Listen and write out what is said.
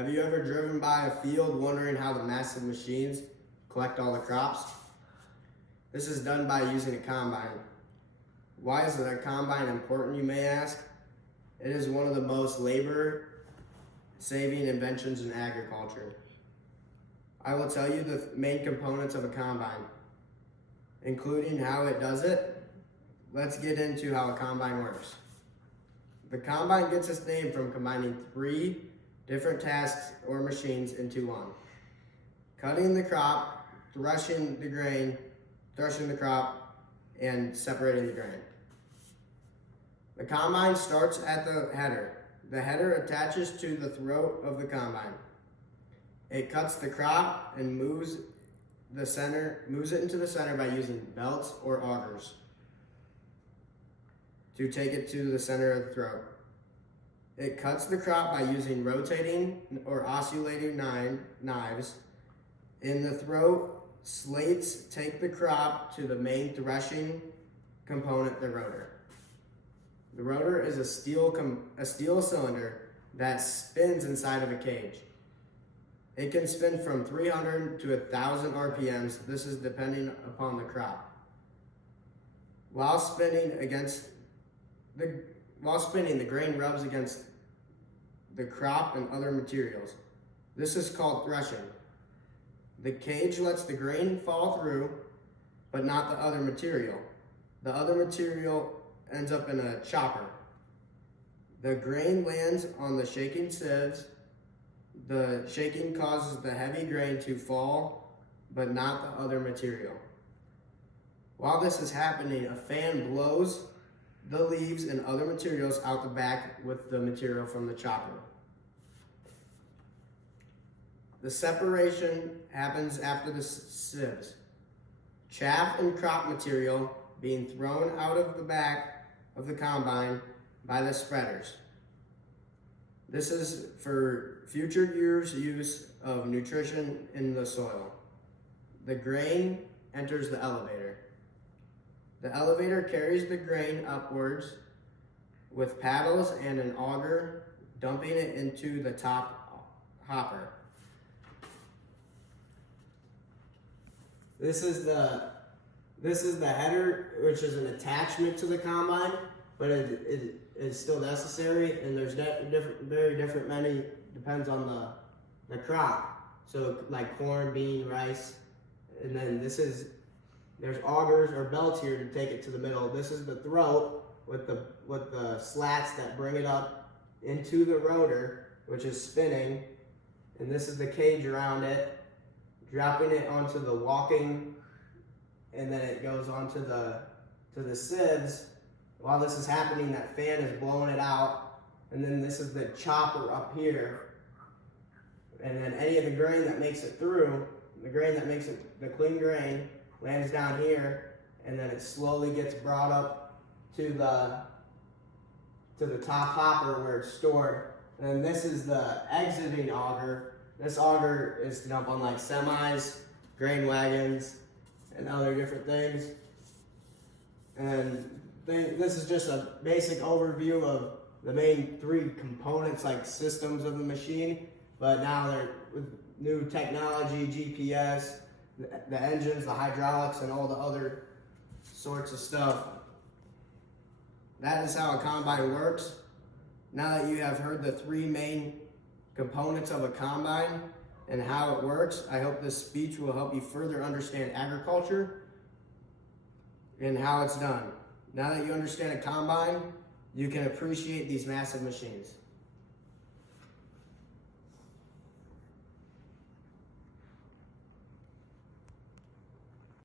Have you ever driven by a field wondering how the massive machines collect all the crops? This is done by using a combine. Why is a combine important, you may ask? It is one of the most labor-saving inventions in agriculture. I will tell you the main components of a combine, including how it does it. Let's get into how a combine works. The combine gets its name from combining 3 different tasks or machines into one: cutting the crop, threshing the crop, and separating the grain. The combine starts at the header. The header attaches to the throat of the combine. It cuts the crop and moves it into the center by using belts or augers to take it to the center of the throat. It cuts the crop by using rotating or oscillating knives. In the throat, slates take the crop to the main threshing component, the rotor. The rotor is a steel cylinder that spins inside of a cage. It can spin from 300 to 1,000 RPMs. This is depending upon the crop. While spinning, the grain rubs against the crop and other materials. This is called threshing. The cage lets the grain fall through, but not the other material. The other material ends up in a chopper. The grain lands on the shaking sieves. The shaking causes the heavy grain to fall, but not the other material. While this is happening, a fan blows the leaves and other materials out the back with the material from the chopper. The separation happens after the sieves. Chaff and crop material being thrown out of the back of the combine by the spreaders. This is for future years' use of nutrition in the soil. The grain enters the elevator. The elevator carries the grain upwards with paddles and an auger, dumping it into the top hopper. This is the header, which is an attachment to the combine, but it is still necessary, and there's many, depends on the crop. So like corn, bean, rice, and then there's augers or belts here to take it to the middle. This is the throat with the slats that bring it up into the rotor, which is spinning, and this is the cage around it, dropping it onto the walking, and then it goes onto the sieves. While this is happening, that fan is blowing it out, and then this is the chopper up here, and then any of the grain that makes it through, the clean grain, lands down here, and then it slowly gets brought up to the top hopper where it's stored. And then this is the exiting auger. This auger is to dump on like semis, grain wagons, and other different things. And this is just a basic overview of the main 3 components, like systems of the machine. But now they're with new technology, GPS, the engines, the hydraulics, and all the other sorts of stuff. That is how a combine works. Now that you have heard the 3 main components of a combine and how it works, I hope this speech will help you further understand agriculture and how it's done. Now that you understand a combine, you can appreciate these massive machines.